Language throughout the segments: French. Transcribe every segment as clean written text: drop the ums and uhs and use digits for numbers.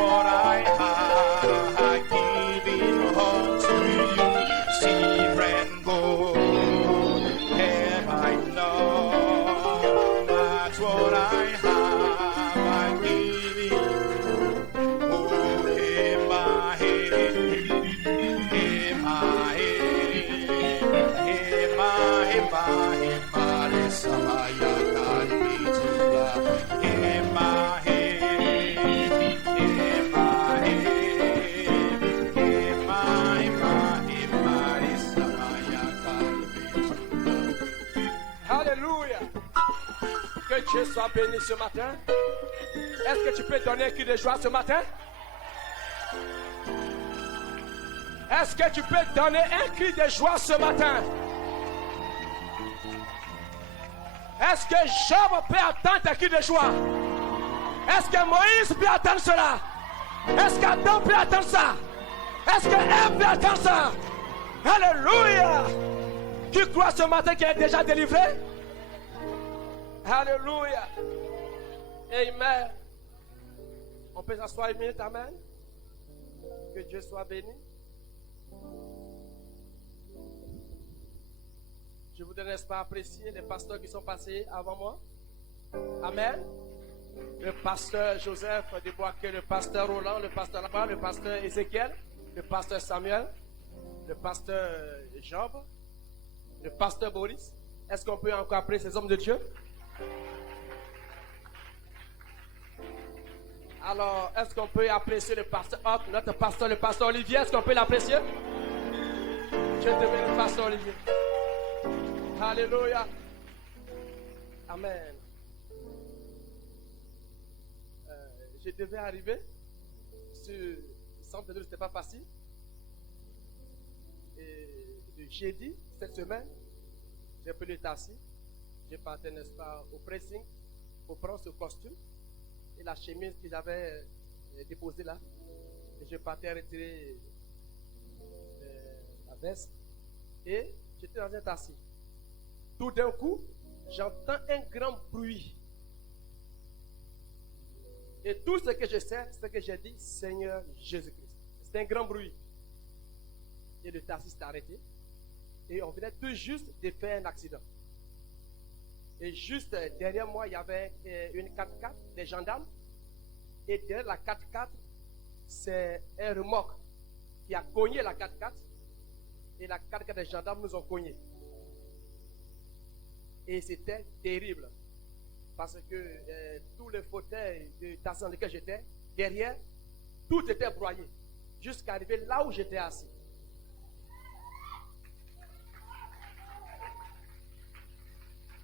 what I have, I give it all to you. Silver and gold, and my love, that's what I have, I give it. Oh, hey, my head, hey, my head, hey, my, Samaya Kalpitula, hey, my head, hey, my head, hey, my, Samaya Kalpitula. Alléluia. Que Dieu soit béni ce matin. Est-ce que tu peux donner un cri de joie ce matin? Est-ce que tu peux donner un cri de joie ce matin? Est-ce que Job peut attendre un cri de joie? Est-ce que Moïse peut attendre cela? Est-ce qu'Adam peut attendre ça? Est-ce que Ève peut attendre ça? Alléluia! Qui croit ce matin qu'il est déjà délivré? Alléluia! Amen. On peut s'asseoir une minute, amen. Que Dieu soit béni. Je voudrais, n'est-ce pas, apprécier les pasteurs qui sont passés avant moi. Amen. Le pasteur Joseph de Boisquet, le pasteur Roland, le pasteur Laban, le pasteur Ézéchiel, le pasteur Samuel, le pasteur Job, le pasteur Boris. Est-ce qu'on peut encore apprécier ces hommes de Dieu? Alors, est-ce qu'on peut apprécier le pasteur Hot, notre pasteur, le pasteur Olivier? Est-ce qu'on peut l'apprécier? Je te mets le pasteur Olivier. Alléluia. Amen. Je devais arriver sur San Pedro, c'était pas facile. Et le jeudi, cette semaine, j'ai pris le taxi. J'ai parti, n'est-ce pas, au pressing pour prendre ce costume et la chemise que j'avais déposée là. Et je partais retirer la veste. Et j'étais dans un taxi. Tout d'un coup, j'entends un grand bruit. Et tout ce que je sais, c'est que j'ai dit, Seigneur Jésus-Christ. C'est un grand bruit. Et le taxi s'est arrêté. Et on venait tout juste de faire un accident. Et juste derrière moi, il y avait une 4x4 des gendarmes. Et derrière la 4x4, c'est un remorque qui a cogné la 4x4. Et la 4x4 des gendarmes nous ont cogné. Et c'était terrible. Parce que tous les fauteuils de taxi dans lequel j'étais, derrière, tout était broyé. Jusqu'à arriver là où j'étais assis.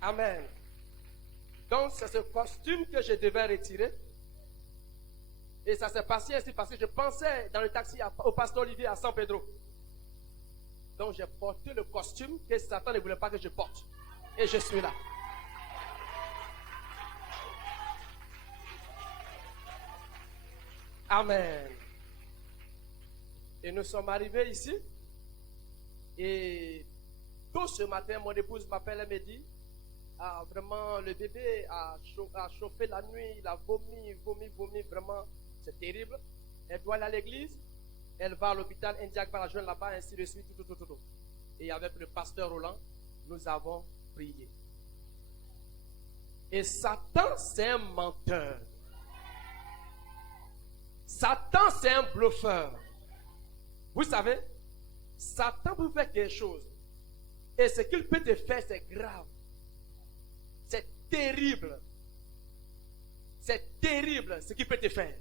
Amen. Donc, c'est ce costume que je devais retirer. Et ça s'est passé ainsi parce que je pensais dans le taxi au pasteur Olivier à San Pedro. Donc, j'ai porté le costume que Satan ne voulait pas que je porte. Et je suis là. Amen. Et nous sommes arrivés ici. Et tôt ce matin, mon épouse m'appelle et me dit, ah, vraiment, le bébé a chauffé la nuit, il a vomi, vraiment, c'est terrible. Elle doit aller à l'église, elle va à l'hôpital, un diacre va la joindre là-bas, ainsi de suite, tout. Et avec le pasteur Roland, nous avons prié. Et Satan, c'est un menteur. Satan, c'est un bluffeur. Vous savez, Satan peut faire quelque chose. Et ce qu'il peut te faire, c'est grave. C'est terrible. C'est terrible ce qu'il peut te faire.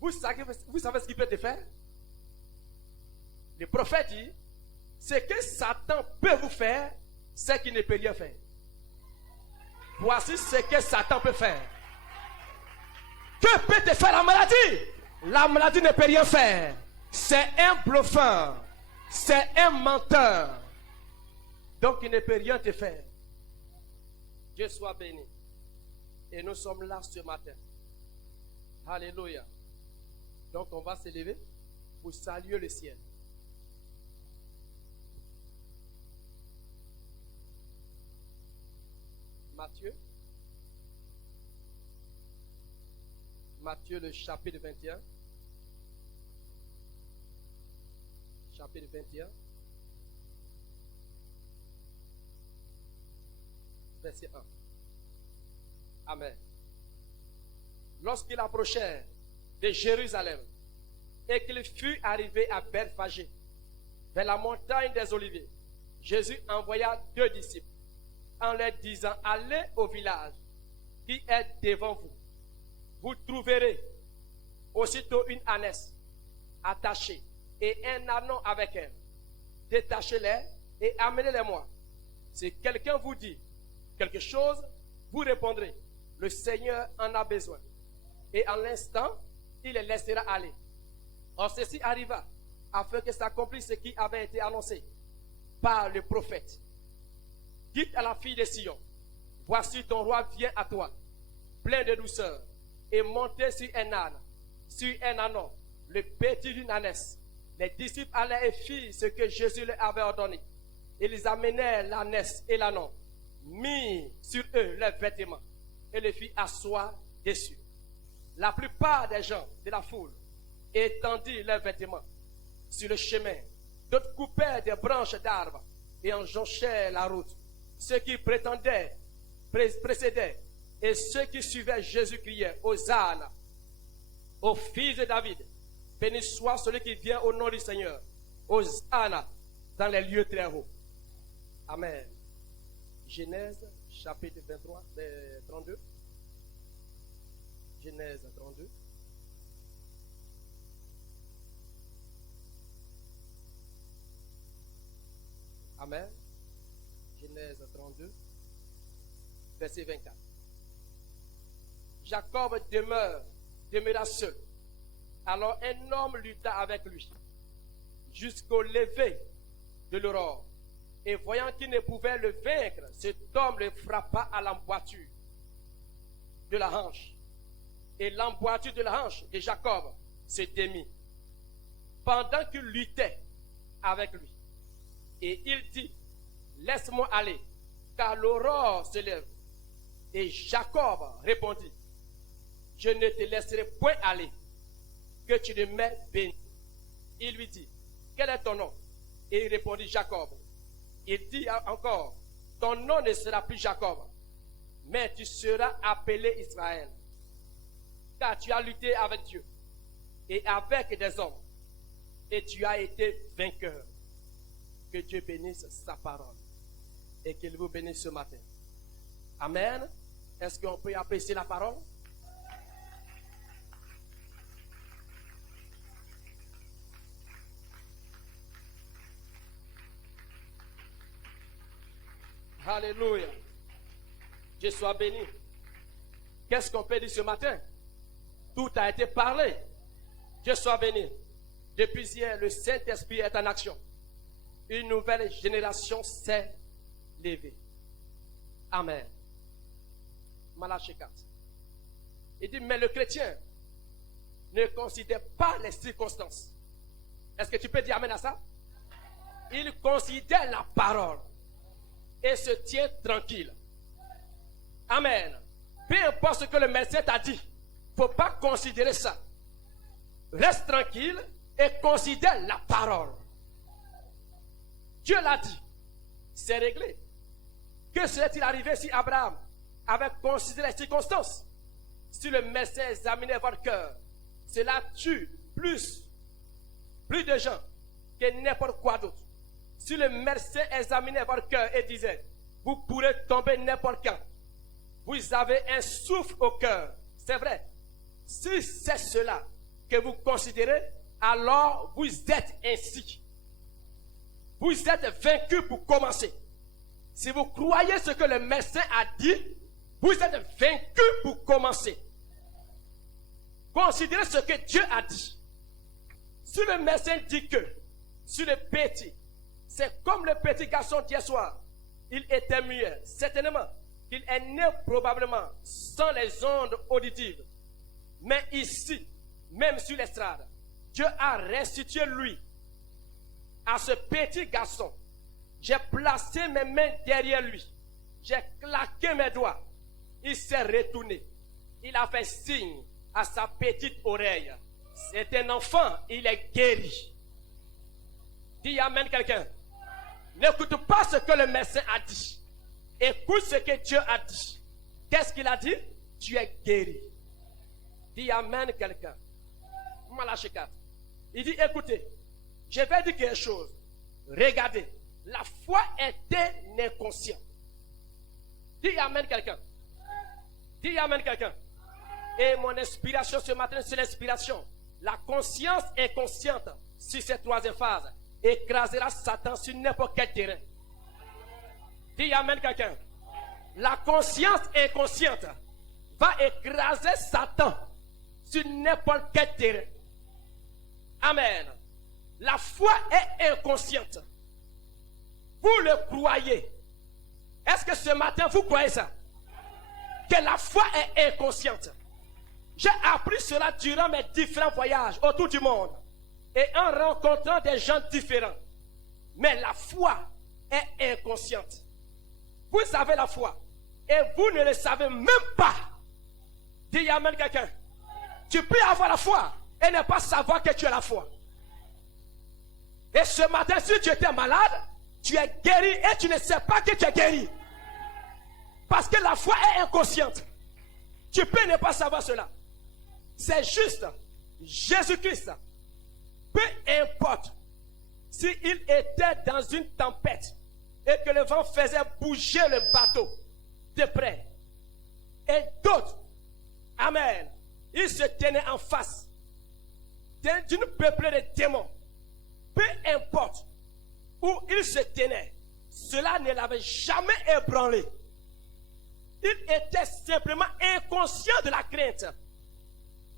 Vous savez ce qu'il peut te faire? Le prophète dit, ce que Satan peut vous faire, c'est qu'il ne peut rien faire. Voici ce que Satan peut faire. Que peut te faire la maladie? La maladie ne peut rien faire. C'est un bluffeur. C'est un menteur. Donc il ne peut rien te faire. Dieu soit béni. Et nous sommes là ce matin. Alléluia. Donc on va se lever pour saluer le ciel. Matthieu, le chapitre 21. Chapitre 21. Verset 1. Amen. Lorsqu'il approchait de Jérusalem et qu'il fut arrivé à Bethphagée, vers la montagne des Oliviers, Jésus envoya 2 disciples en leur disant: allez au village qui est devant vous. Vous trouverez aussitôt une ânesse attachée et un ânon avec elle. Détachez-les et amenez-les-moi. Si quelqu'un vous dit quelque chose, vous répondrez: le Seigneur en a besoin. Et en l'instant, il les laissera aller. Or, ceci arriva afin que s'accomplisse ce qui avait été annoncé par le prophète. Dites à la fille de Sion: voici ton roi vient à toi, plein de douceur, et monté sur un âne, sur un ânon, le petit d'une ânesse. Les disciples allaient et firent ce que Jésus leur avait ordonné. Ils amenèrent l'ânesse et l'ânon, mirent sur eux leurs vêtements, et les firent asseoir dessus. La plupart des gens de la foule étendirent leurs vêtements sur le chemin. D'autres coupèrent des branches d'arbres et en jonchèrent la route. Ceux qui précédaient et ceux qui suivaient Jésus criaient: Hosanna au fils de David. Béni soit celui qui vient au nom du Seigneur. Hosanna dans les lieux très hauts. Amen. Genèse chapitre 23, 32. Genèse 32. Amen. Genèse 32, verset 24. Jacob demeura seul. Alors un homme lutta avec lui jusqu'au lever de l'aurore. Et voyant qu'il ne pouvait le vaincre, cet homme le frappa à l'emboîture de la hanche. Et l'emboîture de la hanche de Jacob se démit pendant qu'il luttait avec lui. Et il dit: laisse-moi aller, car l'aurore se lève. Et Jacob répondit: je ne te laisserai point aller, que tu ne m'aies béni. Il lui dit: quel est ton nom? Et il répondit: Jacob. Il dit encore: ton nom ne sera plus Jacob, mais tu seras appelé Israël, car tu as lutté avec Dieu et avec des hommes, et tu as été vainqueur. Que Dieu bénisse sa parole et qu'il vous bénisse ce matin. Amen. Est-ce qu'on peut apprécier la parole? Alléluia. Dieu soit béni. Qu'est-ce qu'on peut dire ce matin? Tout a été parlé. Dieu soit béni. Depuis hier, le Saint-Esprit est en action. Une nouvelle génération s'est levée. Amen. Malachie 4. Il dit: mais le chrétien ne considère pas les circonstances. Est-ce que tu peux dire amen à ça? Il considère la parole et se tient tranquille. Amen. Peu importe ce que le médecin t'a dit, il ne faut pas considérer ça. Reste tranquille et considère la parole. Dieu l'a dit. C'est réglé. Que serait-il arrivé si Abraham avait considéré les circonstances? Si le médecin examinait votre cœur, cela tue plus de gens que n'importe quoi d'autre. Si le médecin examinait votre cœur et disait: vous pourrez tomber n'importe quand, vous avez un souffle au cœur, c'est vrai. Si c'est cela que vous considérez, alors vous êtes ainsi. Vous êtes vaincu pour commencer. Si vous croyez ce que le médecin a dit, vous êtes vaincu pour commencer. Considérez ce que Dieu a dit. Si le médecin dit que, sur le petit, c'est comme le petit garçon d'hier soir, il était muet, certainement qu'il est né probablement sans les ondes auditives. Mais ici, même sur l'estrade, Dieu a restitué lui à ce petit garçon. J'ai placé mes mains derrière lui. J'ai claqué mes doigts. Il s'est retourné. Il a fait signe à sa petite oreille. C'est un enfant, il est guéri. Dis amen quelqu'un. N'écoute pas ce que le médecin a dit. Écoute ce que Dieu a dit. Qu'est-ce qu'il a dit? Tu es guéri. Dis amen quelqu'un. Malachie 4. Il dit écoutez, je vais dire quelque chose. Regardez, la foi est un inconscient. Dis amen quelqu'un. Dis amen quelqu'un. Et mon inspiration ce matin, c'est l'inspiration. La conscience inconsciente sur cette troisième phase écrasera Satan sur n'importe quel terrain. Dis amen quelqu'un. La conscience inconsciente va écraser Satan sur n'importe quel terrain. Amen. La foi est inconsciente. Vous le croyez. Est-ce que ce matin vous croyez ça? Que la foi est inconsciente. J'ai appris cela durant mes différents voyages autour du monde et en rencontrant des gens différents. Mais la foi est inconsciente. Vous avez la foi et vous ne le savez même pas. Dis amen quelqu'un. Tu peux avoir la foi et ne pas savoir que tu as la foi. Et ce matin, si tu étais malade, tu es guéri et tu ne sais pas que tu es guéri. Parce que la foi est inconsciente. Tu peux ne pas savoir cela. C'est juste, Jésus-Christ, peu importe s'il était dans une tempête et que le vent faisait bouger le bateau de près et d'autres, amen, il se tenait en face d'une peuplée de démons. Peu importe où il se tenait, cela ne l'avait jamais ébranlé. Il était simplement inconscient de la crainte.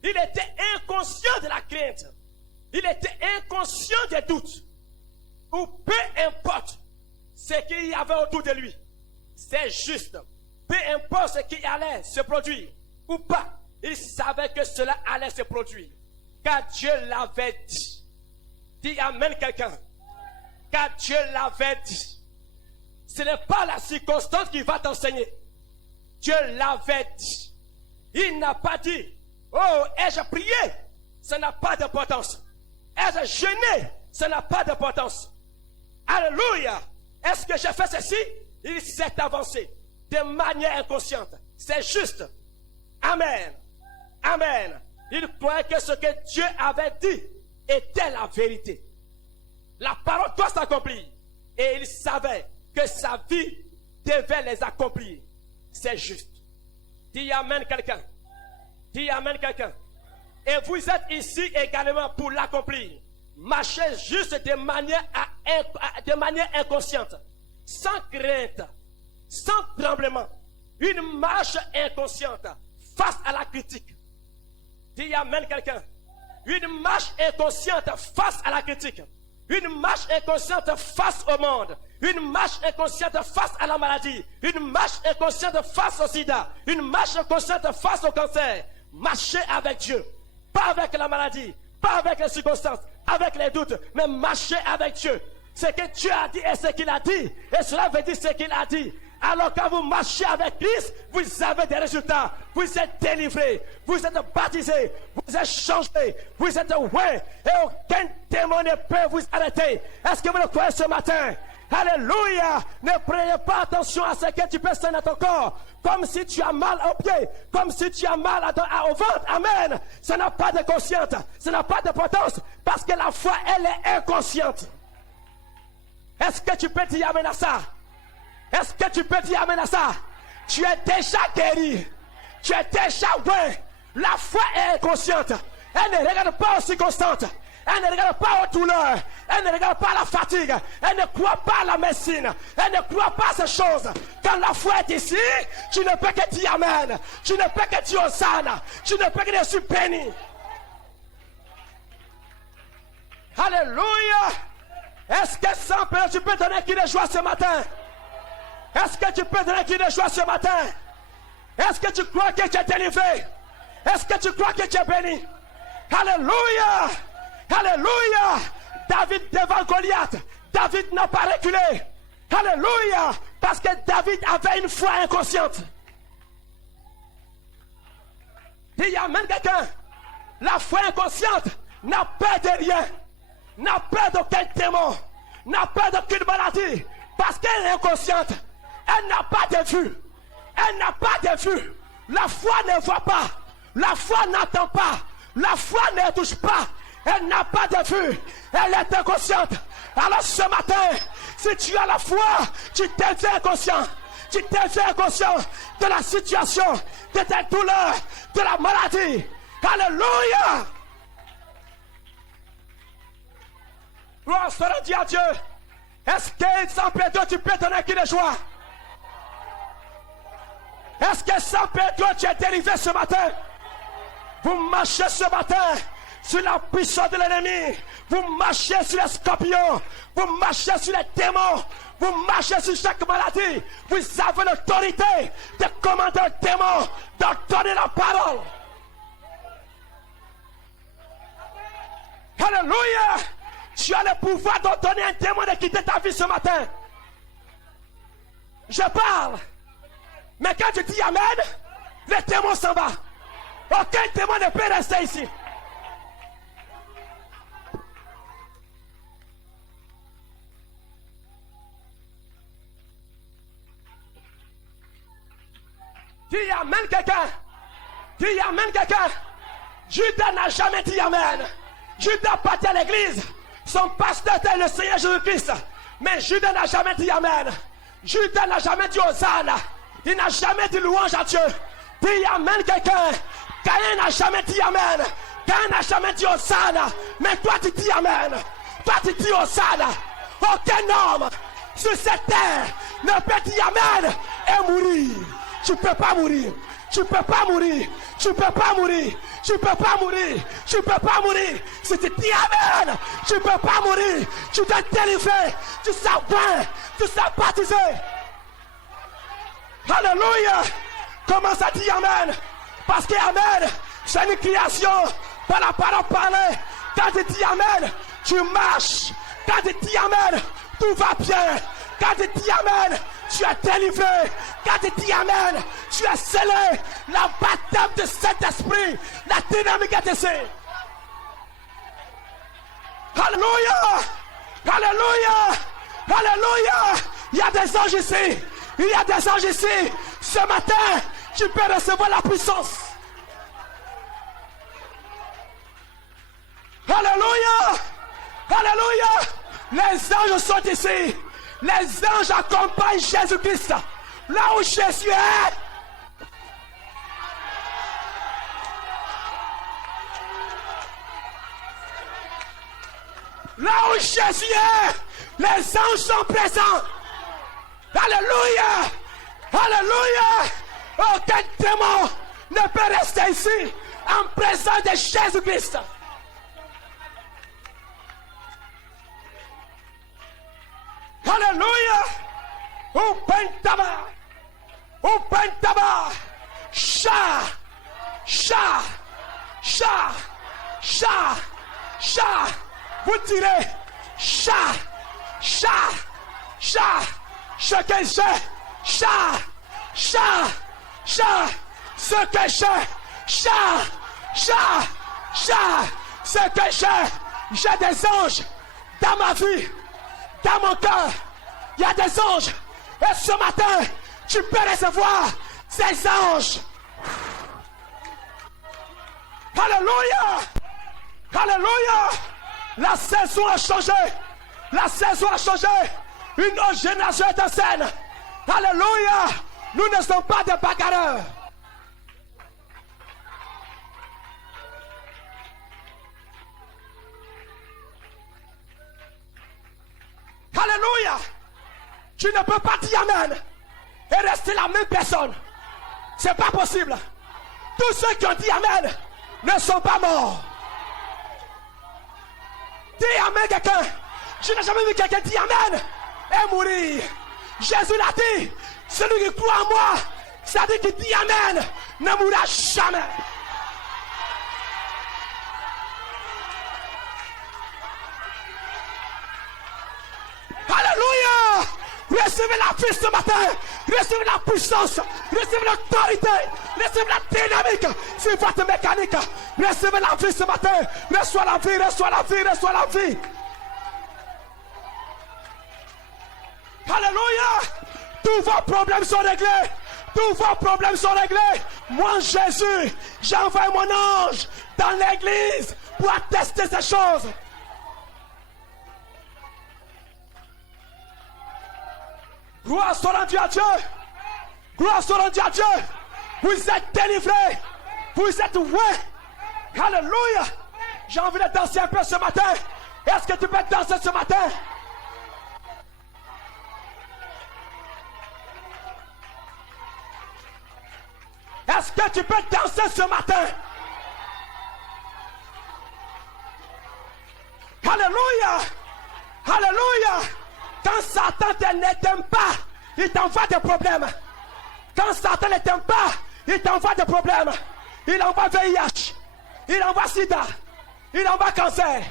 Il était inconscient de la crainte. Il était inconscient des doutes. Ou peu importe ce qu'il y avait autour de lui. C'est juste. Peu importe ce qui allait se produire ou pas. Il savait que cela allait se produire. Car Dieu l'avait dit. Dis amen quelqu'un. Car Dieu l'avait dit. Ce n'est pas la circonstance qui va t'enseigner. Dieu l'avait dit. Il n'a pas dit, oh, ai-je prié? Ça n'a pas d'importance. Ai-je jeûné? Ça n'a pas d'importance. Alléluia. Est-ce que j'ai fait ceci? Il s'est avancé de manière inconsciente. C'est juste. Amen. Amen. Il croyait que ce que Dieu avait dit était la vérité. La parole doit s'accomplir. Et il savait que sa vie devait les accomplir. C'est juste. Dis amen quelqu'un. Dis amen quelqu'un. Et vous êtes ici également pour l'accomplir. Marchez juste de manière inconsciente. Sans crainte. Sans tremblement. Une marche inconsciente face à la critique. Dis amen quelqu'un. Une marche inconsciente face à la critique. Une marche inconsciente face au monde. Une marche inconsciente face à la maladie. Une marche inconsciente face au sida. Une marche inconsciente face au cancer. Marchez avec Dieu. Pas avec la maladie. Pas avec les circonstances. Avec les doutes. Mais marchez avec Dieu. Ce que Dieu a dit et ce qu'il a dit. Et cela veut dire ce qu'il a dit. Alors quand vous marchez avec Christ, vous avez des résultats. Vous êtes délivrés. Vous êtes baptisés. Vous êtes changés. Vous êtes ouverts. Et aucun démon ne peut vous arrêter. Est-ce que vous le croyez ce matin? Alléluia. Ne prenez pas attention à ce que tu peux sentir dans ton corps. Comme si tu as mal au pied. Comme si tu as mal au ventre. Amen. Ça n'a pas de conscience. Ça n'a pas d'importance. Parce que la foi, elle est inconsciente. Est-ce que tu peux dire amen à ça? Est-ce que tu peux dire amen à ça? Tu es déjà guéri. Tu es déjà ouais. La foi est inconsciente. Elle ne regarde pas aux circonstances. Elle ne regarde pas aux douleurs. Elle ne regarde pas à la fatigue. Elle ne croit pas à la médecine. Elle ne croit pas à ces choses. Quand la foi est ici, tu ne peux que dire amen. Tu ne peux que dire hosanna. Tu ne peux que dire je suis béni. Alléluia. Est-ce que sans peur tu peux donner un cri de joie ce matin? Est-ce que tu peux donner un cri de joie ce matin? Est-ce que tu crois que tu es délivré? Est-ce que tu crois que tu es béni? Alléluia! Alléluia! David devant Goliath, David n'a pas reculé. Alléluia! Parce que David avait une foi inconsciente. Il y a même quelqu'un. La foi inconsciente n'a peur de rien. N'a peur d'aucun démon. N'a peur d'aucune maladie. Parce qu'elle est inconsciente. Elle n'a pas de vue. Elle n'a pas de vue. La foi ne voit pas. La foi n'entend pas. La foi ne touche pas. Elle n'a pas de vue. Elle est inconsciente. Alors ce matin, si tu as la foi, tu deviens inconscient. Tu deviens inconscient de la situation, de tes douleurs, de la maladie. Alléluia. Gloire soit rendue à Dieu. Est-ce que sans pédo tu peux donner un cri de joie? Est-ce que sans pédo tu es délivré ce matin? Vous marchez ce matin sur la puissance de l'ennemi. Vous marchez sur les scorpions. Vous marchez sur les démons. Vous marchez sur chaque maladie. Vous avez l'autorité de commander un démon, d'ordonner la parole. Alléluia. Tu as le pouvoir d'ordonner un démon de quitter ta vie ce matin. Je parle. Mais quand tu dis Amen, le démon s'en va. Aucun démon ne peut rester ici. Dis Amen quelqu'un. Dis Amen quelqu'un. Judas n'a jamais dit Amen. Judas partait à l'église. Son pasteur était le Seigneur Jésus-Christ. Mais Judas n'a jamais dit Amen. Judas n'a jamais dit Hosanna. Il n'a jamais dit louange à Dieu. Dis Amen quelqu'un. Caïn n'a jamais dit Amen. Caïn n'a jamais dit Hosanna. Mais toi tu dis Amen. Toi tu dis Hosanna. Aucun homme sur cette terre ne peut dire Amen et mourir. Tu ne peux pas mourir. Tu ne peux pas mourir. Tu ne peux pas mourir. Tu ne peux pas mourir. Tu ne peux pas mourir. Si tu dis Amen, tu ne peux pas mourir. Tu dois te délivrer. Tu seras vain. Tu seras baptisé. Alléluia. Commence à dire Amen. Parce que Amen, c'est une création par la parole parlée. Quand tu dis Amen, tu marches. Quand tu dis Amen, tout va bien. Quand tu dis Amen, tu es délivré. Quand tu dis Amen, tu es scellé. La baptême de Saint-Esprit, la dynamique est ici. Alléluia. Alléluia. Alléluia. Il y a des anges ici. Il y a des anges ici. Ce matin, tu peux recevoir la puissance. Alléluia. Alléluia. Les anges sont ici. Les anges accompagnent Jésus-Christ. Là où Jésus est. Là où Jésus est, les anges sont présents. Alléluia. Alléluia. Aucun démon ne peut rester ici en présence de Jésus-Christ. Alléluia. Upentaba. Upentaba. Cha. Cha. Cha. Cha. Cha. Vous tirez. Cha. Cha. Cha. Chacun sait. Cha. Cha. Cha. Ce que j'ai. Cha. Cha. Cha. Ce que j'ai des anges dans ma vie. Dans mon cœur, il y a des anges. Et ce matin, tu peux recevoir ces anges. Alléluia. Alléluia. La saison a changé. La saison a changé. Une autre génération est en scène. Alléluia. Nous ne sommes pas des bagarreurs. Alléluia. Tu ne peux pas dire Amen et rester la même personne. C'est pas possible. Tous ceux qui ont dit Amen ne sont pas morts. Dis Amen quelqu'un. Je n'ai jamais vu quelqu'un dire Amen et mourir. Jésus l'a dit. Celui qui croit en moi, c'est-à-dire qui dit Amen, ne mourra jamais. Alléluia. Recevez la vie ce matin. Recevez la puissance. Recevez l'autorité. Recevez la dynamique sur votre mécanique. Recevez la vie ce matin. Reçois la vie, reçois la vie, reçois la vie. Alléluia. Tous vos problèmes sont réglés. Tous vos problèmes sont réglés. Moi, Jésus, j'envoie mon ange dans l'église pour attester ces choses. Gloire soit rendue à Dieu. Gloire soit rendue à Dieu. Vous êtes délivrés. Vous êtes oués. Alléluia. J'ai envie de danser un peu ce matin. Est-ce que tu peux danser ce matin? Est-ce que tu peux danser ce matin? Alléluia. Alléluia. Quand Satan ne t'aime pas, il t'envoie des problèmes. Quand Satan ne t'aime pas, il t'envoie des problèmes. Il envoie VIH, il envoie sida, il envoie cancer,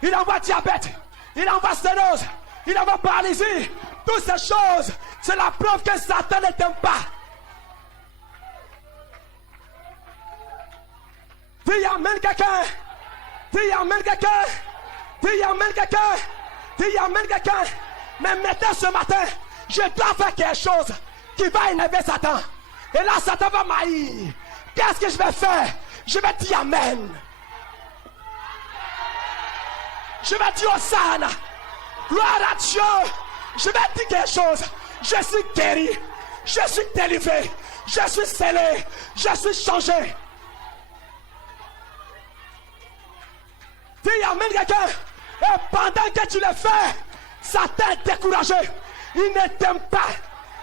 il envoie diabète, il envoie sténose, il envoie paralysie. Toutes ces choses, c'est la preuve que Satan ne t'aime pas. Dis amen quelqu'un. Dis amen quelqu'un. Dis amen quelqu'un. Dis amen quelqu'un. Mais maintenant ce matin, je dois faire quelque chose qui va énerver Satan. Et là, Satan va m'haïr. Qu'est-ce que je vais faire? Je vais dire amen. Je vais dire Hosanna. Gloire à Dieu. Je vais dire quelque chose. Je suis guéri. Je suis délivré. Je suis scellé. Je suis changé. Dis amen quelqu'un. Et pendant que tu le fais, Satan est découragé. Il ne t'aime pas.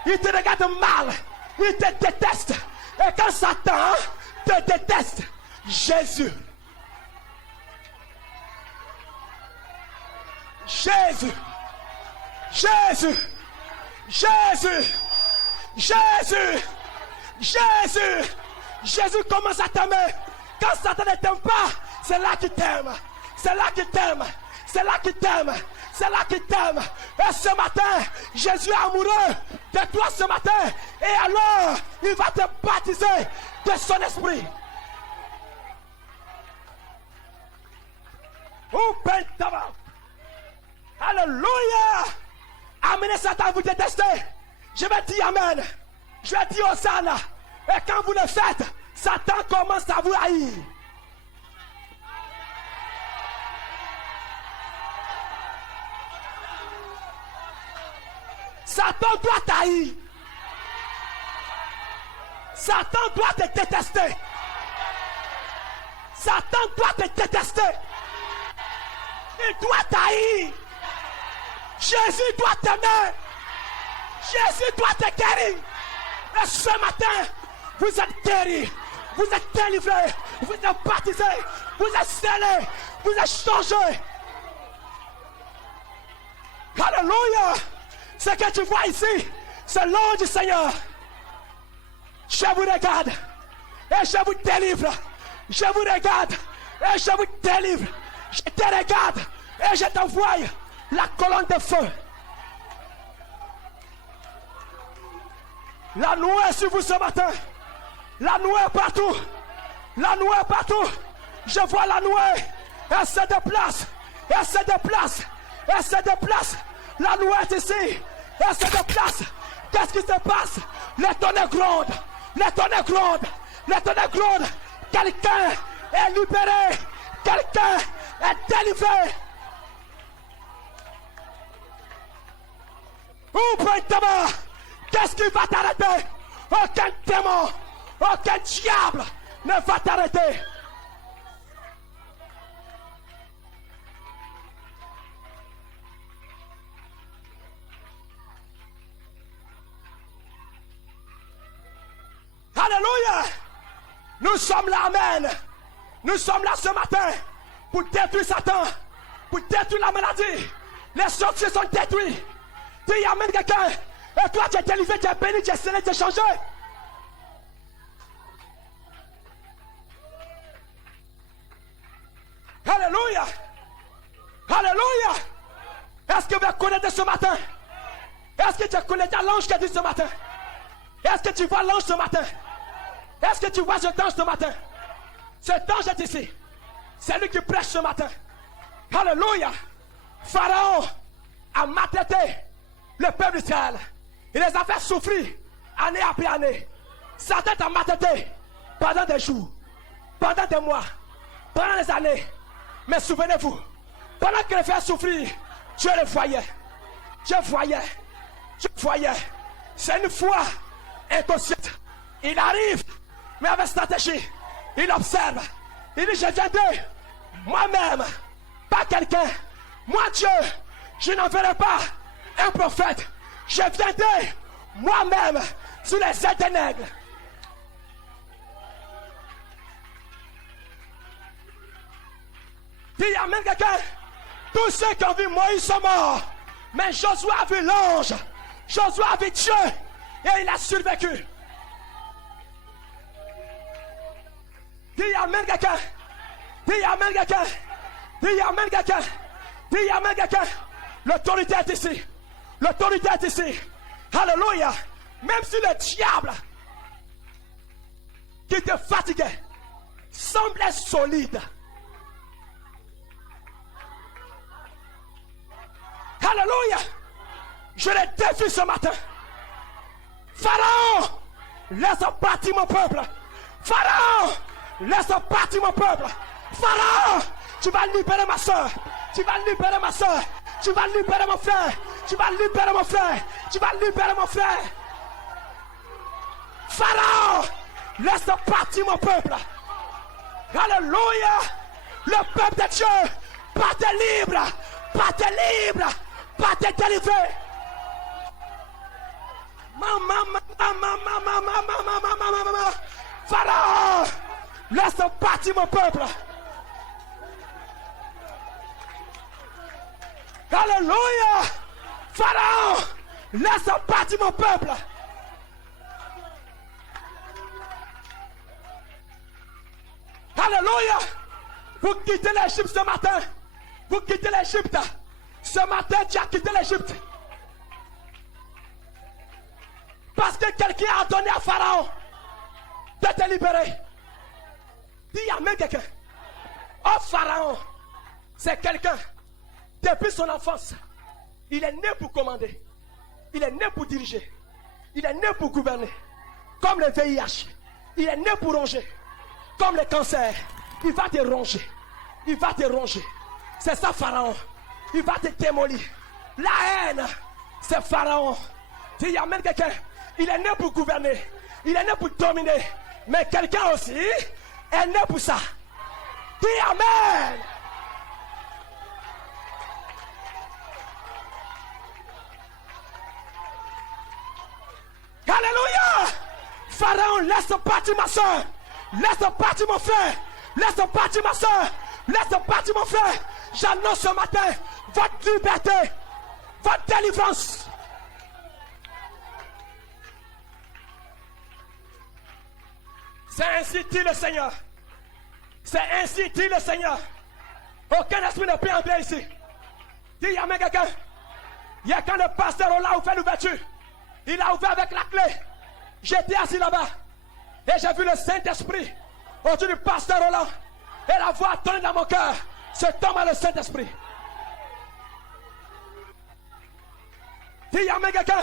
Il te regarde mal. Il te déteste. Et quand Satan te déteste, Jésus. Jésus. Jésus. Jésus. Jésus. Jésus. Jésus commence à t'aimer. Quand Satan ne t'aime pas, c'est là qu'il t'aime. C'est là qu'il t'aime. C'est là qu'il t'aime. C'est là qu'il t'aime. Et ce matin, Jésus est amoureux de toi ce matin. Et alors, il va te baptiser de son esprit. Oh, Pentava. Alléluia. Amenez Satan, vous détestez. Je vais dire amen. Je vais dire Hosanna. Et quand vous le faites, Satan commence à vous haïr. Satan doit t'haïr. Satan doit te détester. Satan doit te détester. Il doit t'haïr. Jésus doit t'aimer. Jésus doit te guérir. Et ce matin, vous êtes guéris. Vous êtes délivrés. Vous êtes baptisés. Vous êtes scellés. Vous êtes changés. Alléluia. Ce que tu vois ici, c'est l'ange du Seigneur. Je vous regarde et je vous délivre. Je vous regarde et je vous délivre. Je te regarde et je t'envoie la colonne de feu. La nuée sur vous ce matin. La nuée partout. La nuée partout. Je vois la nuée. Elle se déplace. Elle se déplace. Elle se déplace. La nuée est ici. Elle se déplace. Qu'est-ce qui se passe? Les tonnerres grondent. Les tonnerres grondent. Les tonnerres grondent. Quelqu'un est libéré. Quelqu'un est délivré. Qu'est-ce qui va t'arrêter? Aucun démon, aucun diable ne va t'arrêter. Alléluia. Nous sommes là, amen. Nous sommes là ce matin pour détruire Satan, pour détruire la maladie. Les sorciers sont détruits. Dis amen quelqu'un. Et toi tu es délivré, tu es béni, tu es scellé, tu es changé. Alléluia. Alléluia. Est-ce que vous connaissez ce matin? Est-ce que tu connais l'ange qui a dit ce matin? Est-ce que tu vois l'ange ce matin? Est-ce que tu vois cet ange ce matin? Cet ange est ici. C'est lui qui prêche ce matin. Alléluia. Pharaon a maltraité le peuple d'Israël. Il les a fait souffrir année après année. Satan t'a maltraité pendant des jours, pendant des mois, pendant des années. Mais souvenez-vous, pendant qu'il les fait souffrir, Dieu le voyait. Dieu voyait. Dieu voyait. C'est une foi inconsciente. Il arrive, mais avec stratégie. Il observe. Il dit, je viendrai moi-même, pas quelqu'un. Moi, Dieu, je n'enverrai pas un prophète. Je viendrai moi-même sur les ailes des nègres. Dis amen quelqu'un. Tous ceux qui ont vu Moïse sont morts. Mais Josué a vu l'ange. Josué a vu Dieu. Et il a survécu. Dis amen quelqu'un. Dis amen quelqu'un. Dis amen quelqu'un. Dis amen quelqu'un. L'autorité est ici. L'autorité est ici. Alléluia. Même si le diable qui te fatiguait semblait solide. Alléluia. Je le défie ce matin. Pharaon, laisse partir mon peuple. Pharaon, laisse partir mon peuple. Pharaon, tu vas libérer ma soeur. Tu vas libérer ma soeur. Tu vas libérer mon frère. Tu vas libérer mon frère. Tu vas libérer mon frère. Pharaon, laisse partir mon peuple. Alléluia. Le peuple de Dieu, partez libre. Partez libre. Partez délivré. Maman. Pharaon, laisse partir mon peuple. Alléluia. Pharaon, laisse partir mon peuple. Alléluia. Vous quittez l'Égypte ce matin. Vous quittez l'Égypte. Ce matin, tu as quitté l'Égypte. Parce que quelqu'un a donné à Pharaon de te libérer. Dis amen quelqu'un. Oh Pharaon, c'est quelqu'un. Depuis son enfance, il est né pour commander. Il est né pour diriger. Il est né pour gouverner. Comme le VIH. Il est né pour ronger. Comme le cancer. Il va te ronger. Il va te ronger. C'est ça Pharaon. Il va te démolir. La haine, c'est Pharaon. Dis amen quelqu'un. Il est né pour gouverner. Il est né pour dominer. Mais quelqu'un aussi est né pour ça. Dis amen. Alléluia. Pharaon, laisse partir ma soeur. Laisse partir mon frère. Laisse partir ma soeur. Laisse partir mon frère. J'annonce ce matin votre liberté. Votre délivrance. C'est ainsi dit le Seigneur. C'est ainsi dit le Seigneur. Aucun esprit ne peut entrer ici. Dis amen quelqu'un. Il y a quand le pasteur a ouvert l'ouverture. Il a ouvert avec la clé. J'étais assis là-bas. Et j'ai vu le Saint-Esprit autour du pasteur Roland. Et la voix tournée dans mon cœur. C'est Thomas le Saint-Esprit. Dis amen quelqu'un.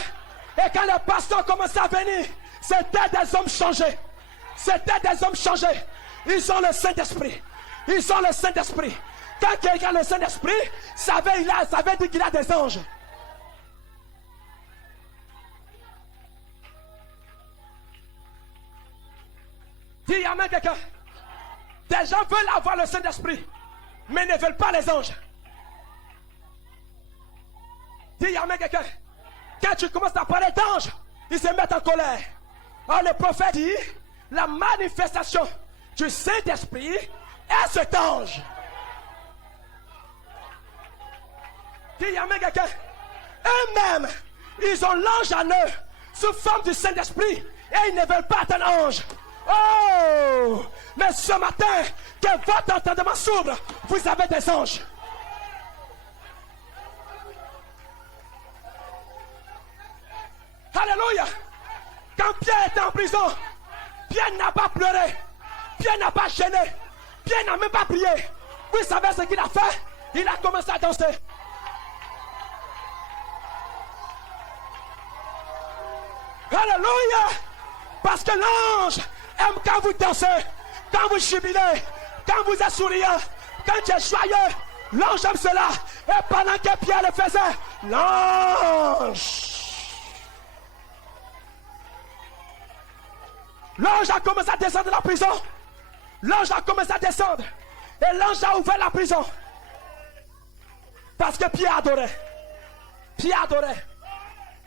Et quand le pasteur commençait à venir, c'était des hommes changés. C'était des hommes changés. Ils ont le Saint-Esprit. Ils ont le Saint-Esprit. Quand quelqu'un a le Saint-Esprit, ça veut dire qu'il a des anges. Dis amen quelqu'un. Des gens veulent avoir le Saint-Esprit, mais ne veulent pas les anges. Dis amen quelqu'un. Quand tu commences à parler d'anges, ils se mettent en colère. Alors le prophète dit, la manifestation du Saint-Esprit est cet ange. Dis amen quelqu'un. Eux-mêmes, ils ont l'ange en eux, sous forme du Saint-Esprit, et ils ne veulent pas être un ange. Oh! Mais ce matin, que votre entendement s'ouvre, vous avez des anges. Alléluia. Quand Pierre était en prison, Pierre n'a pas pleuré. Pierre n'a pas gêné. Pierre n'a même pas prié. Vous savez ce qu'il a fait? Il a commencé à danser. Alléluia. Parce que l'ange aime quand vous dansez, quand vous jubilez, quand vous êtes souriant, quand tu es joyeux. L'ange aime cela. Et pendant que Pierre le faisait, l'ange a commencé à descendre de la prison. L'ange a commencé à descendre. Et l'ange a ouvert la prison. Parce que Pierre adorait. Pierre adorait.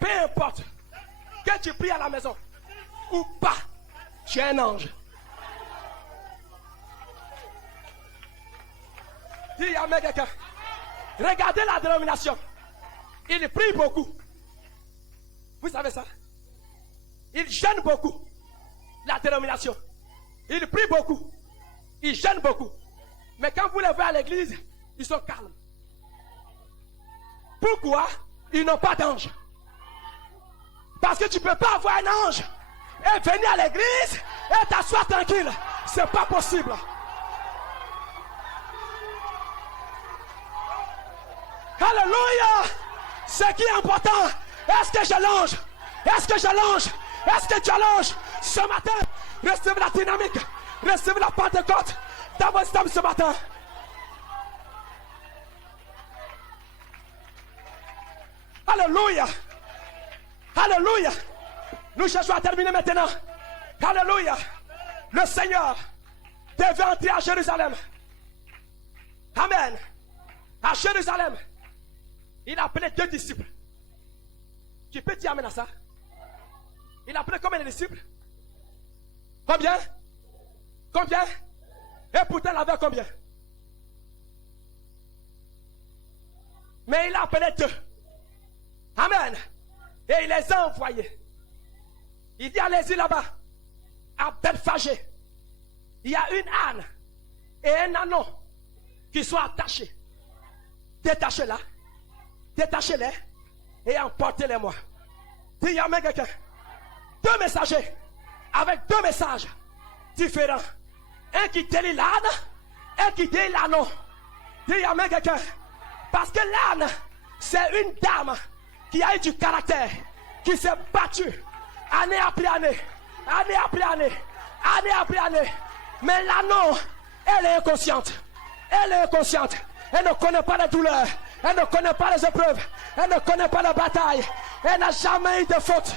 Peu importe que tu pries à la maison ou pas, tu es un ange. Dis amen quelqu'un. Regardez la dénomination. Il prie beaucoup. Vous savez ça? Il gêne beaucoup. La dénomination. Il prie beaucoup. Il gêne beaucoup. Mais quand vous les voyez à l'église, ils sont calmes. Pourquoi? Ils n'ont pas d'ange. Parce que tu ne peux pas avoir un ange et venir à l'église et t'asseoir tranquille. C'est pas possible. Alléluia. Ce qui est important, est-ce que je longe? Est-ce que je longe? Est-ce que tu allonges? Ce matin, recevez la dynamique, recevez la Pentecôte dans votre âme ce matin. Alléluia. Alléluia. Nous cherchons à terminer maintenant. Alléluia. Le Seigneur devait entrer à Jérusalem. Amen. À Jérusalem. Il a appelé 2 disciples. Tu peux dire amen à ça? Il a appelé combien de disciples? Combien? Combien? Et pourtant il avait combien? Mais il a appelé 2. Amen. Et il les a envoyés. Il dit allez-y là-bas. À Bethphagée. Il y a une âne et un ânon qui sont attachés. Détachez-la. Détachez-les et emportez-les-moi. Dis amen quelqu'un. 2 messagers avec 2 messages différents. Un qui délie l'âne, un qui délie l'ânon. Dis amen quelqu'un. Parce que l'âne, c'est une dame qui a eu du caractère, qui s'est battue année après année, année après année, année après année. Mais l'ânon, elle est inconsciente. Elle est inconsciente. Elle ne connaît pas la douleur. Elle ne connaît pas les épreuves. Elle ne connaît pas la bataille. Elle n'a jamais eu de faute.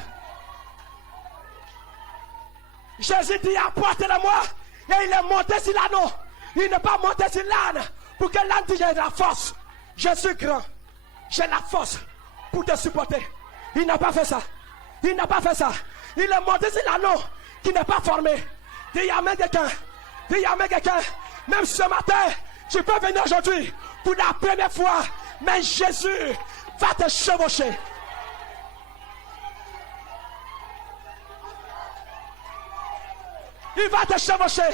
Jésus dit apportez-le-moi. Et il est monté sur l'ânon. Il n'est pas monté sur l'âne pour que l'âne dise j'ai la force. Je suis grand. J'ai la force pour te supporter. Il n'a pas fait ça. Il n'a pas fait ça. Il est monté sur l'anneau qui n'est pas formé. Dis amen quelqu'un. Dis amen quelqu'un. Même ce matin, tu peux venir aujourd'hui pour la première fois. Mais Jésus va te chevaucher. Il va te chevaucher.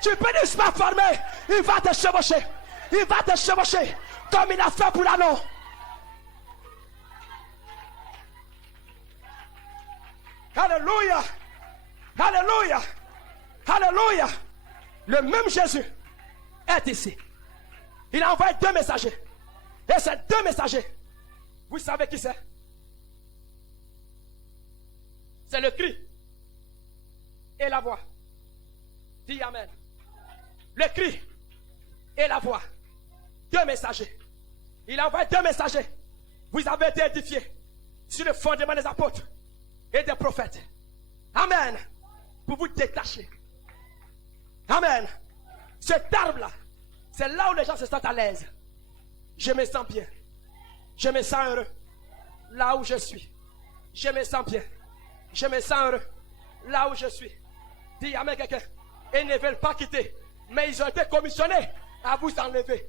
Tu peux ne pas former. Il va te chevaucher. Il va te chevaucher comme il a fait pour l'anneau. Alléluia. Alléluia. Alléluia. Le même Jésus est ici. Il a envoyé 2 messagers. Et ces 2 messagers, vous savez qui c'est? C'est le cri et la voix. Dis amen. Le cri et la voix. 2 messagers. Il a envoyé 2 messagers. Vous avez été édifiés sur le fondement des apôtres et des prophètes. Amen. Pour vous détacher. Amen. Cet arbre-là, c'est là où les gens se sentent à l'aise. Je me sens bien. Je me sens heureux. Là où je suis. Je me sens bien. Je me sens heureux. Là où je suis. Dis amen quelqu'un. Ils ne veulent pas quitter. Mais ils ont été commissionnés à vous enlever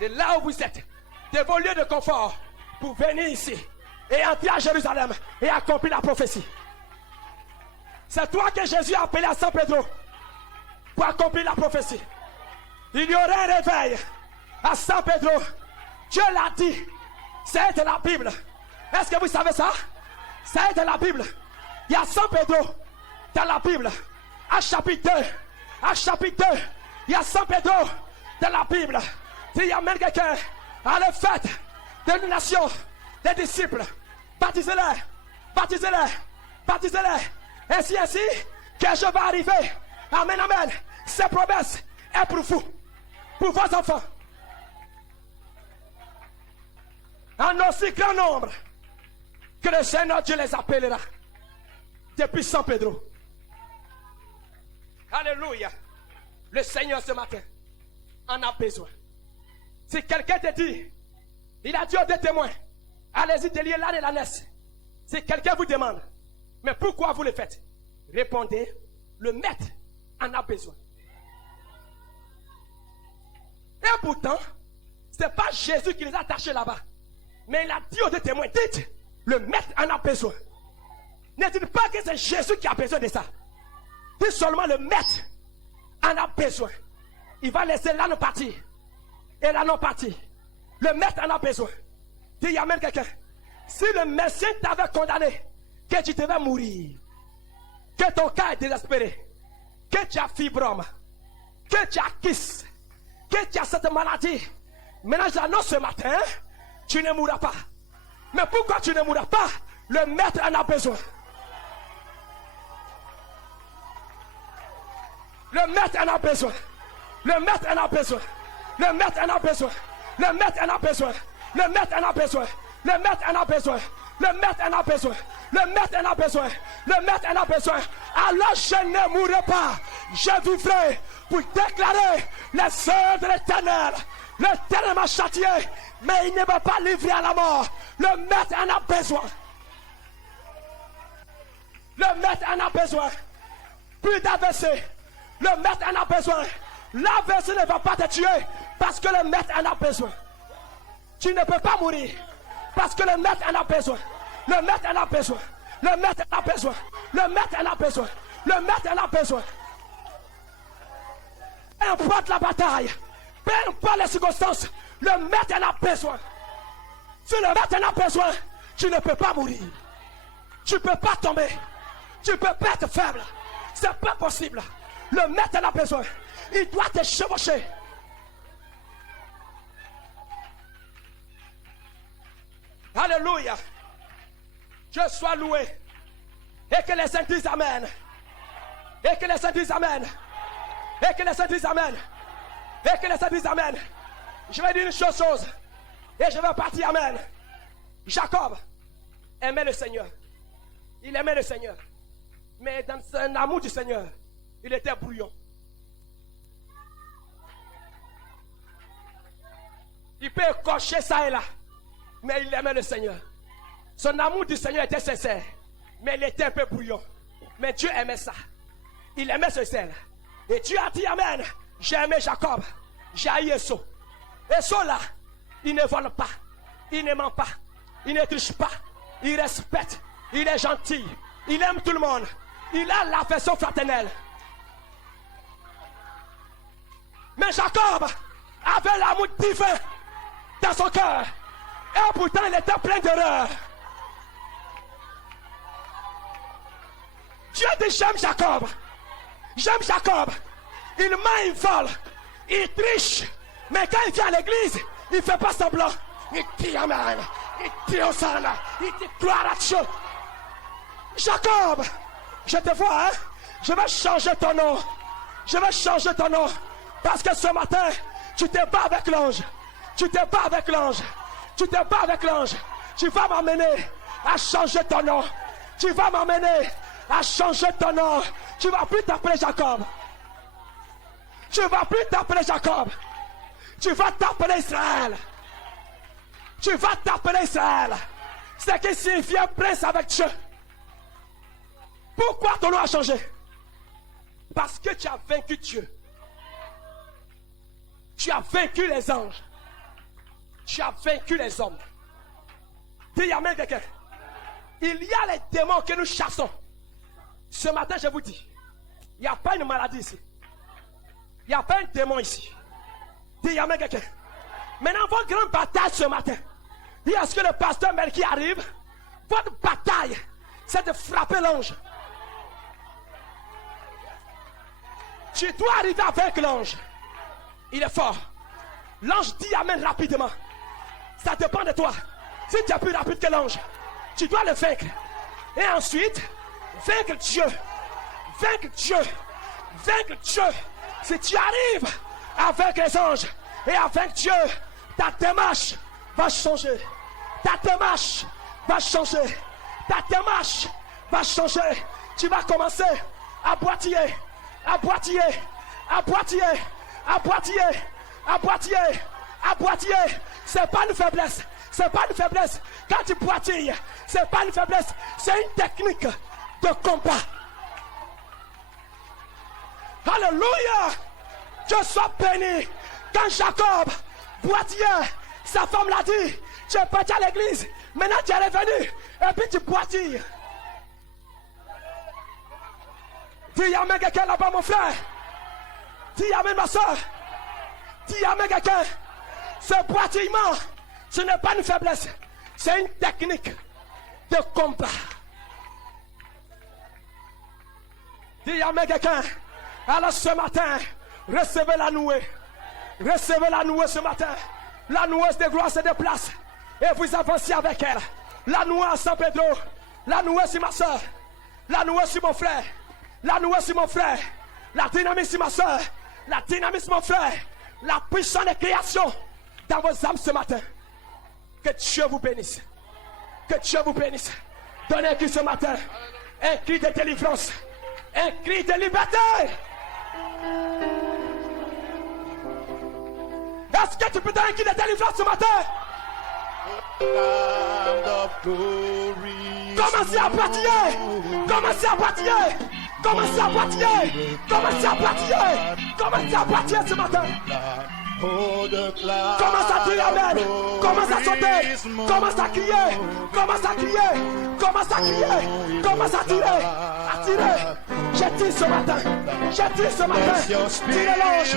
de là où vous êtes, de vos lieux de confort, pour venir ici et entrer à Jérusalem et accomplir la prophétie. C'est toi que Jésus a appelé à San Pedro pour accomplir la prophétie. Il y aurait un réveil à San Pedro. Dieu l'a dit. C'est de la Bible. Est-ce que vous savez ça? Ça est dans la Bible. Il y a San Pedro dans la Bible. À chapitre 2. À chapitre 2. Il y a San Pedro dans la Bible. Il y a même quelqu'un à la fête de une nation, des disciples. Baptisez-les. Baptisez-les. Baptisez-les. Ainsi que je vais arriver. Amen, amen. Ces promesses est pour vous. Pour vos enfants. En aussi grand nombre que le Seigneur Dieu les appellera. Depuis San Pedro. Alléluia. Le Seigneur ce matin en a besoin. Si quelqu'un te dit, il a dit aux deux témoins, allez-y délier l'âne et la naisse. Si quelqu'un vous demande, mais pourquoi vous le faites? Répondez, le maître en a besoin. Et pourtant, ce n'est pas Jésus qui les a attachés là-bas. Mais il a dit aux deux témoins, dites, le maître en a besoin. Ne dites pas que c'est Jésus qui a besoin de ça. Dites seulement le maître en a besoin. Il va laisser l'âne partir. Et l'âne partir. Le maître en a besoin. Dis, il y a même quelqu'un. Si le médecin t'avait condamné, que tu devais mourir, que ton cas est désespéré, que tu as fibrome, que tu as kyste, que tu as cette maladie, maintenant je l'annonce ce matin, tu ne mourras pas. Mais pourquoi tu ne mourras pas? Le maître en a besoin. Le maître en a besoin. Le maître en a besoin. Le maître en a besoin. Le maître en a besoin. Le maître en a besoin. Le maître en a besoin. Le maître en a besoin. Le maître en a besoin. Le maître en a besoin. Alors je ne mourrai pas. Je vivrai pour déclarer les œuvres de l'Éternel. L'Éternel m'a châtié, mais il ne m'a pas livré à la mort. Le maître en a besoin. Le maître en a besoin. Plus d'AVC. Le maître en a besoin. L'AVC ne va pas te tuer parce que le maître en a besoin. Tu ne peux pas mourir parce que le maître en a besoin. Le maître en a besoin. Le maître en a besoin. Le maître en a besoin. Le maître en a besoin. Peu importe la bataille, peu importe les circonstances, le maître en a besoin. Si le maître en a besoin, tu ne peux pas mourir. Tu ne peux pas tomber. Tu ne peux pas être faible. C'est pas possible. Le maître en a besoin. Il doit te chevaucher. Alléluia. Dieu soit loué. Et que les saints disent Amen. Et que les saints disent Amen. Et que les saints disent Amen. Et que les saints disent Amen. Je vais dire une chose. Et je vais partir Amen. Jacob aimait le Seigneur. Il aimait le Seigneur. Mais dans son amour du Seigneur, il était brouillon. Il peut cocher ça et là. Mais il aimait le Seigneur. Son amour du Seigneur était sincère. Mais il était un peu brouillon. Mais Dieu aimait ça. Il aimait ce sel. Et Dieu a dit Amen. J'ai aimé Jacob. J'ai haï Esau. Esau là, il ne vole pas. Il ne ment pas. Il ne triche pas. Il respecte. Il est gentil. Il aime tout le monde. Il a l'affection fraternelle. Mais Jacob avait l'amour divin dans son cœur. Et pourtant il était plein d'erreurs. Dieu dit j'aime Jacob. J'aime Jacob. Il ment, il vole. Il triche. Mais quand il vient à l'église, il ne fait pas semblant. Il dit Amen. Il dit Hosanna. Il dit gloire à Dieu. Jacob, je te vois, hein? Je vais changer ton nom. Je vais changer ton nom. Parce que ce matin, tu te bats avec l'ange. Tu te bats avec l'ange. Tu te bats avec l'ange. Tu vas m'amener à changer ton nom. Tu vas m'amener à changer ton nom. Tu ne vas plus t'appeler Jacob. Tu ne vas plus t'appeler Jacob. Tu vas t'appeler Israël. Tu vas t'appeler Israël. C'est qui signifie prince avec Dieu. Pourquoi ton nom a changé? Parce que tu as vaincu Dieu. Tu as vaincu les anges. Tu as vaincu les hommes. Dis Amen quelqu'un. Il y a les démons que nous chassons. Ce matin, je vous dis, il n'y a pas une maladie ici. Il n'y a pas un démon ici. Dis Amen quelqu'un. Maintenant, votre grande bataille ce matin. Est-ce que le pasteur Melki arrive? Votre bataille c'est de frapper l'ange. Tu dois arriver à vaincre l'ange. Il est fort. L'ange dit amen rapidement. Ça dépend de toi. Si tu es plus rapide que l'ange, tu dois le vaincre. Et ensuite, vaincre Dieu. Vaincre Dieu. Vaincre Dieu. Si tu arrives à vaincre les anges et à vaincre Dieu, ta démarche va changer. Ta démarche va changer. Ta démarche va changer. Tu vas commencer à boitiller, à boitiller, à boitiller, à boitiller, à boitiller, à boitiller. C'est pas une faiblesse. C'est pas une faiblesse. Quand tu boitilles, c'est pas une faiblesse. C'est une technique de combat. Alléluia. Que sois béni. Quand Jacob boitillait, sa femme l'a dit, tu es parti à l'église, maintenant tu es revenu, et puis tu boitilles. Dis amen quelqu'un là-bas mon frère. Dis amen ma soeur. Dis amen quelqu'un. Ce boitillement, ce n'est pas une faiblesse, c'est une technique de combat. Dis amen quelqu'un. Alors ce matin, recevez la nouée. Recevez la nouée ce matin. La noueuse de gloire se déplace. Et vous avancez avec elle. La nouée à San Pedro. La nouée sur ma soeur. La nouée sur mon frère. La nouée sur mon frère. La dynamique sur ma soeur. La dynamique sur mon frère. La puissance de création dans vos âmes ce matin. Que Dieu vous bénisse. Que Dieu vous bénisse. Donnez un cri ce matin. Un cri de délivrance. Un cri de liberté. Est-ce que tu peux donner un cri de délivrance ce matin? Commencez à boitiller. Commencez à boitiller. Commencez à boitiller. Commencez à boitiller. Commencez à boitiller ce matin. Commence à dire amen. Commence à sauter. Commence à crier. Commence à crier. Commence à crier. Commence à tirer. À tirer. Je tire ce matin. Je tire ce matin. Tirez l'ange.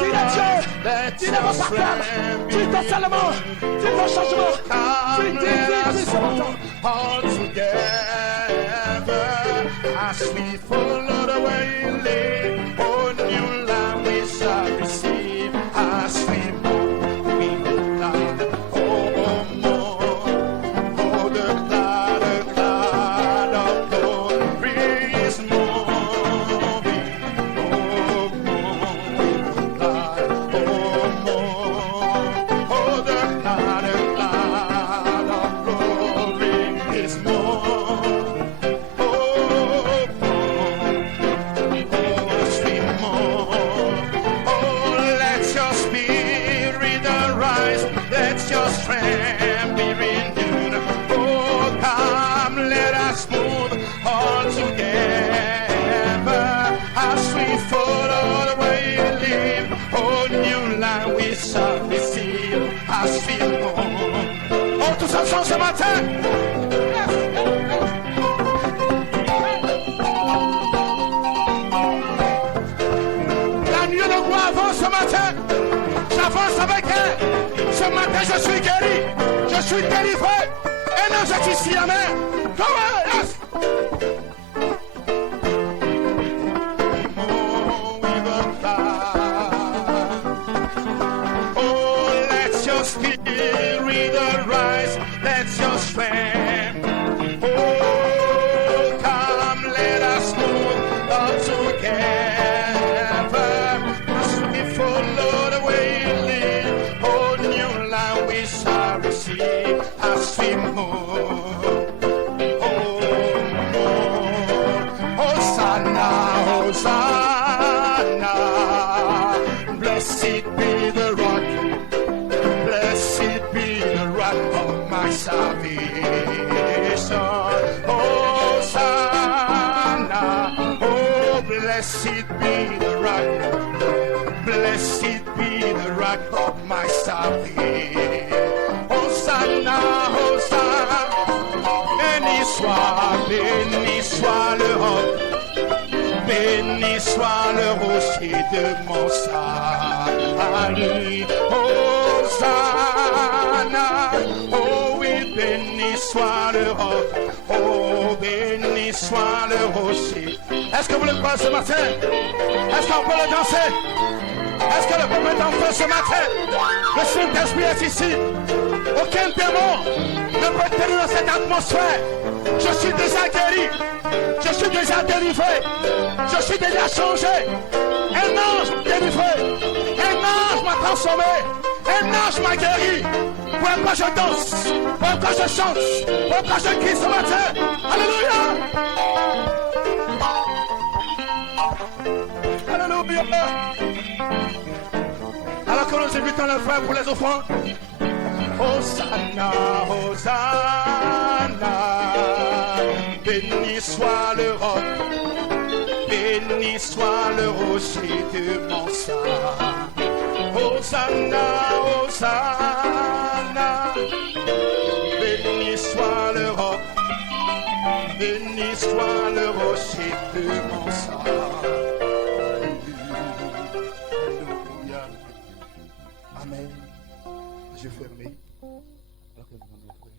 Tirez Dieu. Tirez vos baptêmes. Tirez ton salement. Tirez ton changement. Tirez ce matin. All together as we follow the way you lead. Oh, new land we shall receive as we move in the cloud. Oh, more. Oh, the cloud of glory is moving. Oh, more. The cloud. Oh, more. Oh, the cloud of glory is moving. Oh, tous ensemble ce matin. La nuit de gloire avance ce matin. J'avance avec elle. Ce matin, je suis guéri. Je suis délivré. Et non, je suis ici, amen. Come on, yes. Spirit arise, let your strength. Oh, come, let us move all together as we follow the way you lead. Oh, new land we shall receive as we move. Oh, more. Hosanna, Hosanna. Blessed be the rock. Blessed be the rock of my salvation. Hosanna. Oh, blessed be the rock. Blessed be the rock of my salvation. Hosanna, Hosanna. Béni soit le roc. Béni soit le rocher de mon salut. Hosanna, oh oui, béni soit le roc, oh béni soit le rocher. Est-ce que vous le croyez ce matin? Est-ce qu'on peut le danser? Est-ce que le peuple est en feu ce matin? Le Saint-Esprit est ici. Aucun démon ne peut tenir dans cette atmosphère. Je suis déjà guéri. Je suis déjà délivré. Je suis déjà changé. Un ange m'a délivré. Un ange m'a transformé. Un ange m'a guéri. Pourquoi je danse? Pourquoi je chante? Pourquoi je crie ce matin? Alléluia! Alléluia! Alors que nous invitons les frères pour les offrandes. Hosanna, Hosanna, béni soit le roc, béni soit le rocher de mon sang. Hosanna, Hosanna, béni soit le roc, béni soit le rocher de mon sang. Alléluia. Amen. Je ferme. Alors que vous m'en offrez.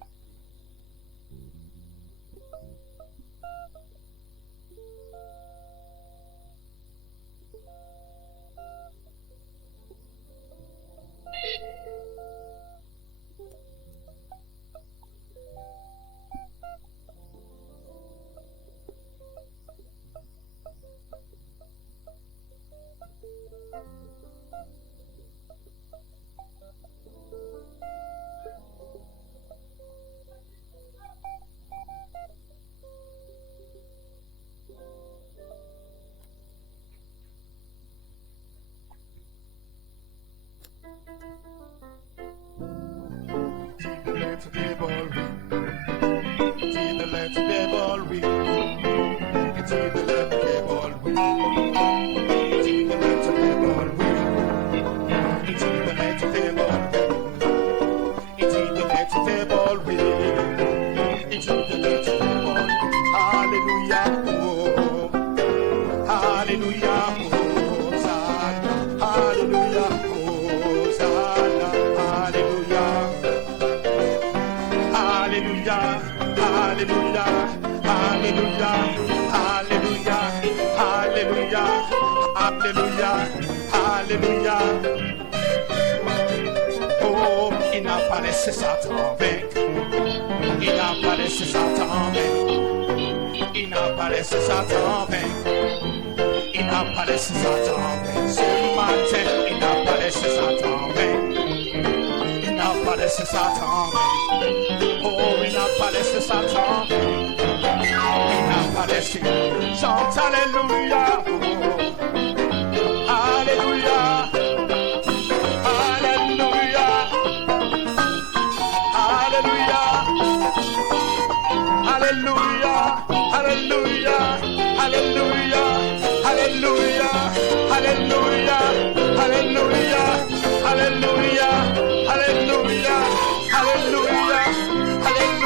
Alléluia. Oh, il n'a pas laissé Satan vaincre. Il n'a pas laissé Satan vaincre. Il n'a pas laissé Satan vaincre. Il n'a pas laissé Satan vaincre. Ce matin, il n'a pas laissé Satan vaincre. Il n'a pas laissé Satan vaincre. Oh, il n'a pas laissé Satan vaincre. Il n'a pas laissé. Chante Alléluia. Alléluia, Alléluia, Alléluia, Alléluia, Alléluia, Alléluia, Alléluia, Alléluia, Alléluia, Alléluia, Alléluia,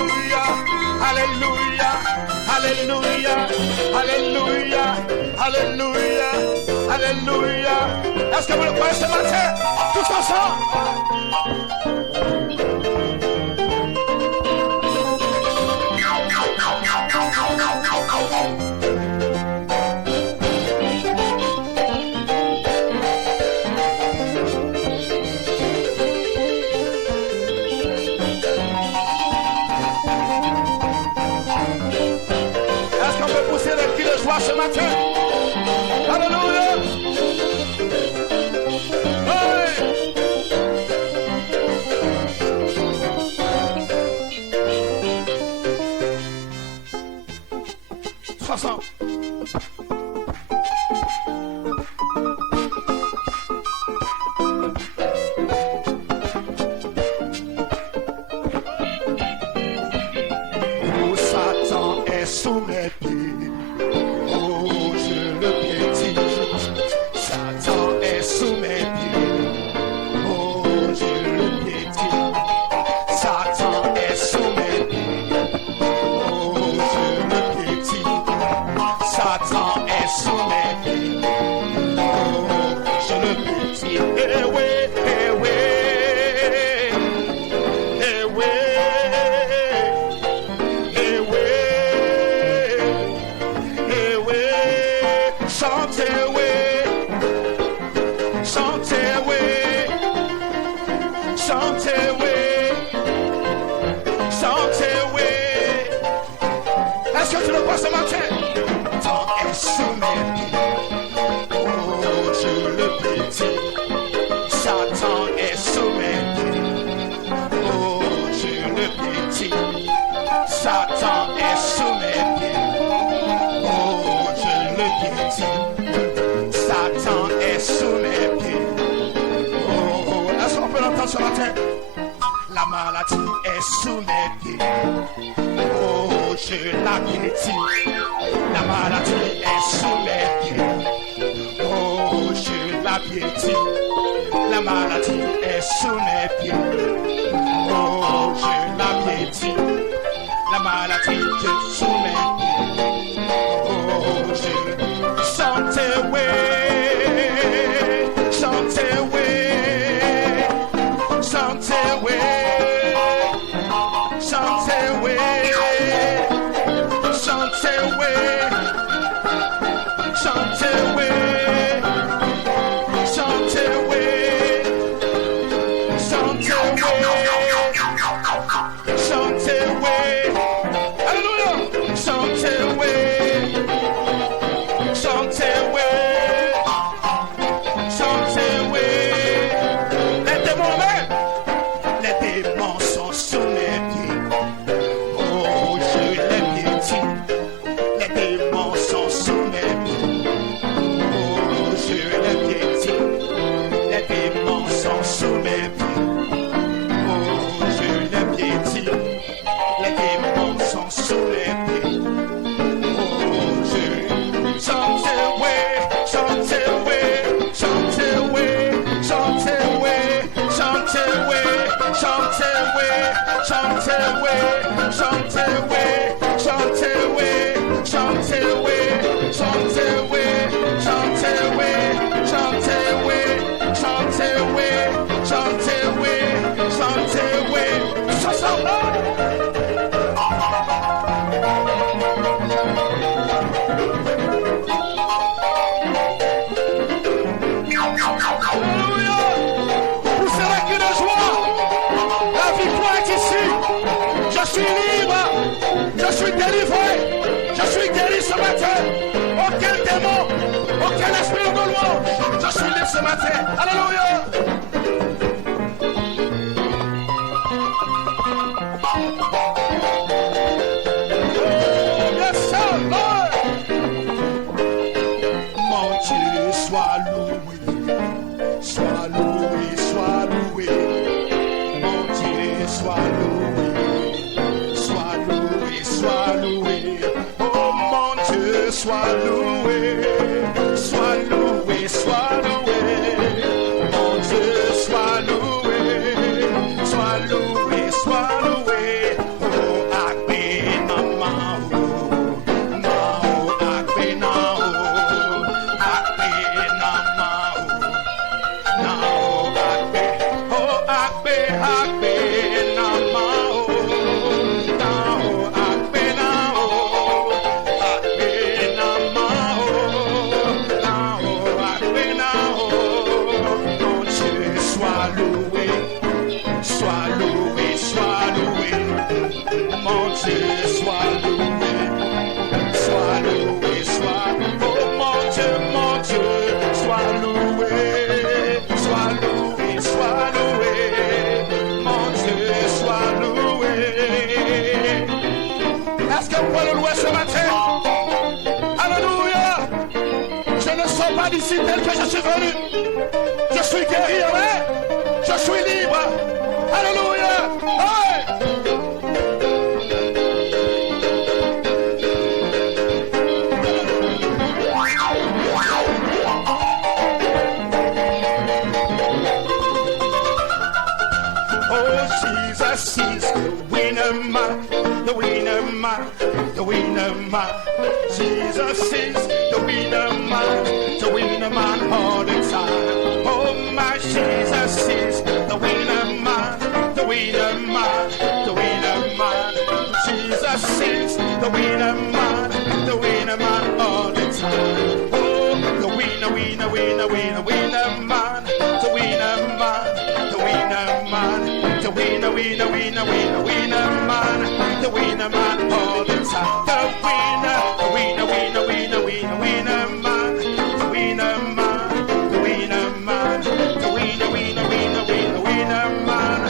Alléluia, Alléluia, Alléluia, Alléluia, Alléluia, Alléluia, Alléluia. Est-ce que vous le croyez ce matin? Tous ensemble. Est-ce qu'on peut pousser les cris de joie ce matin? Alléluia. Ensemble. Où Satan est sous mes pieds, oh chantez, oui. Chantez, oui. Chantez, oui. Chantez, oui. Est-ce que tu le vois ce matin? Tant est sous mes pieds. Oh, je le pétille. Satan est sous mes pieds. Oh, je le pétille. Satan est sous mes pieds. Oh, je le pétille. Satan est sous mes pieds. Oh, est-ce qu'on peut l'entendre ce matin? La maladie est sous mes pieds. Oh, je la pétille. La maladie est sous mes pieds. Oh, je la pétille. La maladie est sous mes pieds. Oh, je la pétille. La maladie est sous mes pieds. Oh, je chantez, oui. Chantez, oui. Chantez, oui. Chantez, oui. Chantez, oui. Chantez, oui. Chantez, oui. Chantez, oui. Chantez, oui. Alléluia. Chantez, oui. Chantez, oui. Chantez, oui. Les démons, même. Les démons sont sous mes pieds. Oh, je les piétine. Les démons sont sous mes pieds. Oh, je les piétine. Les démons sont sous mes pieds. Oh, je les piétine. Les démons sont sous mes pieds. Oh, je chantez, oui, chantez, oui, chantez, oui, chantez, oui, chantez, oui, chantez, oui, chantez, oui, chantez, oui, chantez, oui, chantez, oui, chantez, oui, chantez, oui, chantez, oui, chantez, oui, chantez, oui, chantez, oui, Alléluia. Poussez la cri de joie. La victoire est ici. Je suis libre. Je suis délivré. Je suis guéri ce matin. Aucun démon, aucun esprit de louange. Je suis libre ce matin. Alléluia. Oh, yes, sir, Lord. Mon Dieu, sois loué. Sois loué, sois loué. Mon Dieu, sois loué. Sois loué, sois loué. Oh mon Dieu, sois loué. Sois loué, sois loué. Mon Dieu, sois loué. Sois loué, sois loué. Oh, akbe nama oh. Mao, akbe na oh. Akbe nama oh. Now akbe, oh akbe, akbe nama oh. Now akbe na oh, akbe nama oh. Now akbe na oh. Mon Dieu, sois loué, sois loué, sois loué. Mon Dieu, sois loué, sois loué, sois loué. Oh mon Dieu, sois loué. Sois loué, sois loué, mon Dieu, sois loué. Est-ce que vous pouvez le louer ce matin? Alléluia. Je ne sors pas d'ici tel que je suis venu. Je suis guéri, amen. Je suis libre. Alléluia. Hey! Jesus is the winner man, the winner man, the winner man. Jesus is the winner man, the winner man all the time. Oh my Jesus is the winner man, the winner man, the winner man. Jesus is the winner man all the time. Oh winner, winner, winner man, the winner man, the winner man, the winner, winner, winner, winner, winner man, the winner man all the time. The winner, winner, winner, winner, winner, winner man, the winner man, the winner man, the winner, winner, winner, winner, winner man,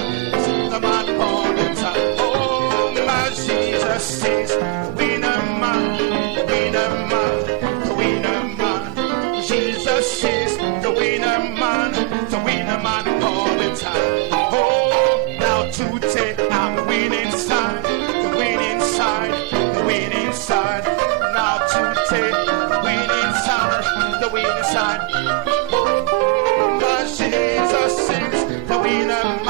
the man all the time. Oh, my Jesus is the winner man, the winner man, the winner man. Jesus is the winner man all the time. Oh, now today I'm the winning side, the winning side, the winning side. Now today the winning side, the winning side. Oh, my Jesus is the winner